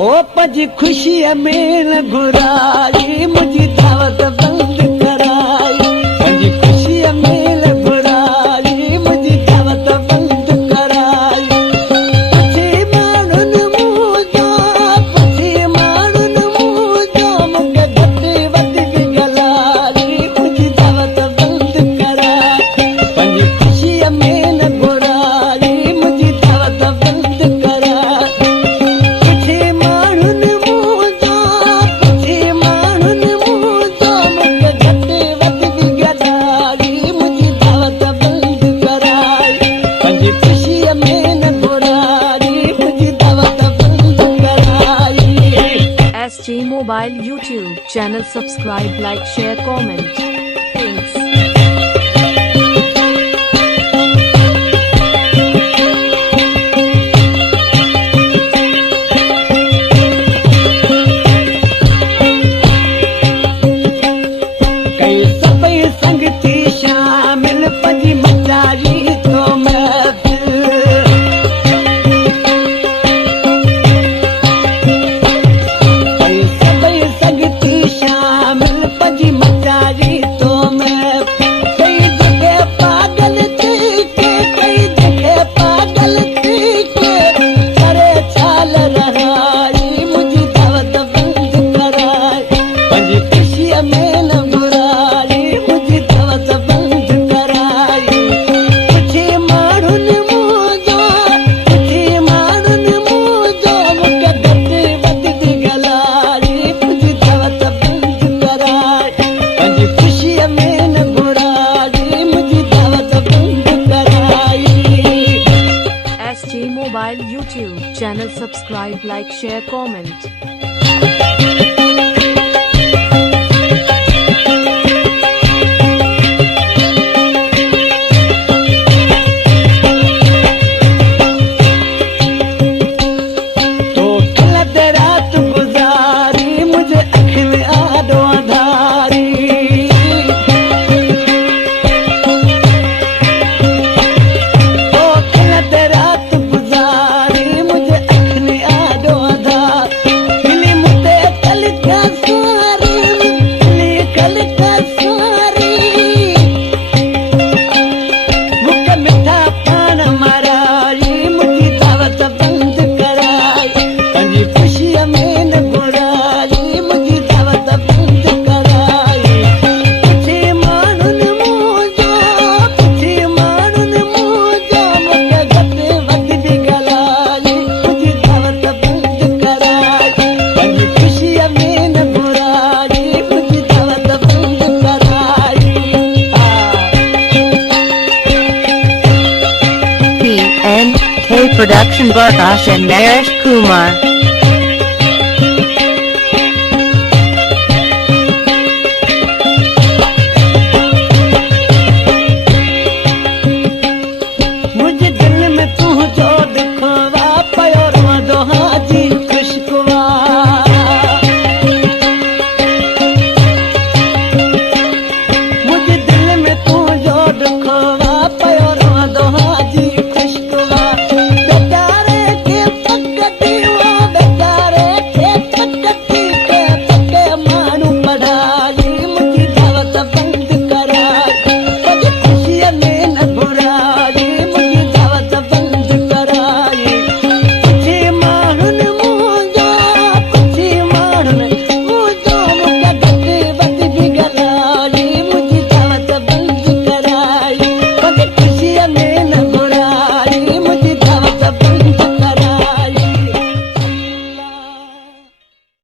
ओ पंहिंजी ख़ुशीअ में न घुराई मुंहिंजी दावत बंदि कराई पंहिंजी ख़ुशीअ में न घुराई मुंहिंजी दावत बंदि कराई पुछी माण्हुनि मुंहिंजो मूंखे घटि वधि ॻाल्हाई मुंहिंजी दावत बंदि कराई पंहिंजी ख़ुशीअ में न घुराई मुंहिंजी दावत बंदि कराई पुछी माण्हुनि मुंहिंजो मूंखे घटि वधि ॻाल्हाई मुंहिंजी दावत बंदि कराई पंहिंजी ख़ुशीअ में न घुराई मुंहिंजी दावत बंदि कराई SG Mobile YouTube channel. Subscribe, like, share, comment. Thanks. कई सभई संगती शामिल पंहिंजी मचाई तो महफ़िल कई सभई संगती शामिल पंहिंजी मचाई तो महफ़िल कई जॻह पागल थी के कई जॻह पागल थी के करे छाल रहाई मुंहिंजी दावत बंदि कराई पंहिंजी ख़ुशीअ में न घुराई मुंहिंजी दावत बंदि कराई पुछी माण्हुनि मुंहिंजो मूंखे घटि वधि ॻाल्हाई मुंहिंजी दावत बंदि कराई पंहिंजी ख़ुशीअ में न घुराई मुंहिंजी दावत बंदि कराई SG Mobile YouTube channel. Subscribe, like, share, comment. तो गलत रात गुजारी मुझे अख में आडो अंधारी तो गलत रात गुजारी मुझे अख में आडो अंधारी दिली मुझे कल का सारी मूंखे मिठा पान माराई मुंहिंजी दावत बंदि कराई पंहिंजी ख़ुशीअ में न घुराई मुंहिंजी दावत बंदि कराई पुछी माण्हुनि मुंहिंजो मूंखे घटि वधि ॻाल्हाई मुंहिंजी दावत बंदि कराई पंहिंजी ख़ुशीअ में न घुराई मुंहिंजी दावत बंदि कराई PNK Production Barkash and Naresh Kumar.